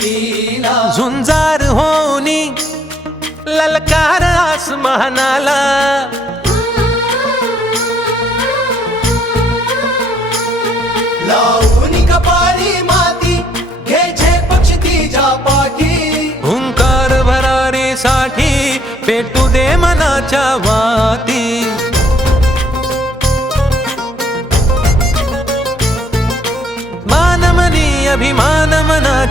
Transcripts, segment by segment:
लीला झुंजार होनी ललकार आसमानाला. लावून कपाळी माती घ्यायचे पक्ष तिच्या पाठी. हुंकार भरारीसाठी पेटू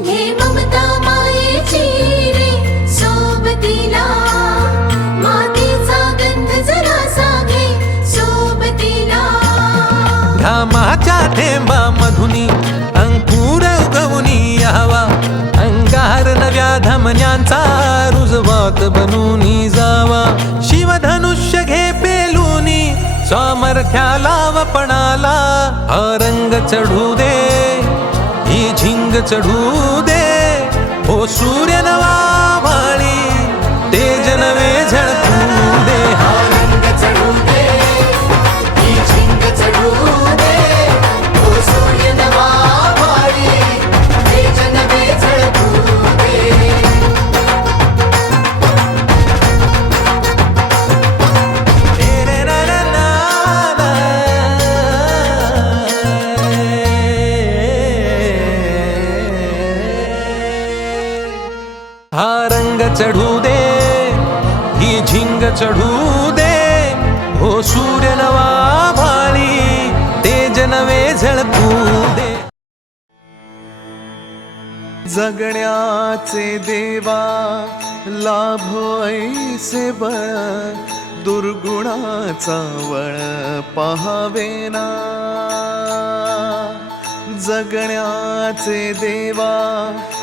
घे ममता मायेची रे सोबतीला। मातीचा गंध जरासा घे सोबतीला। घामाच्या थेंबा मधुनी अंकुर उगवनी यावा अंगार नव्या धमन्यांचा रुजवात बनूनी जावा। शिवधनुष्य घे पेलूनी सामर्थ्याला वपणाला हा रंग चढू दे। झिंग चढू दे. हो सूर्य नवा चढू दे ही झिंग चढू दे. हो सूर्य नवा भाळी तेज नवे झळकू दे. जगण्याचे देवा लाभो ऐसे बळ दुर्गुणाचा वळ पहावेना जगण्याचे देवा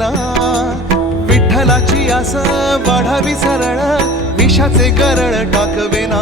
ना. विठ्ठलाची आस वाढावी सरळ विषाचे गरळ टाकवेना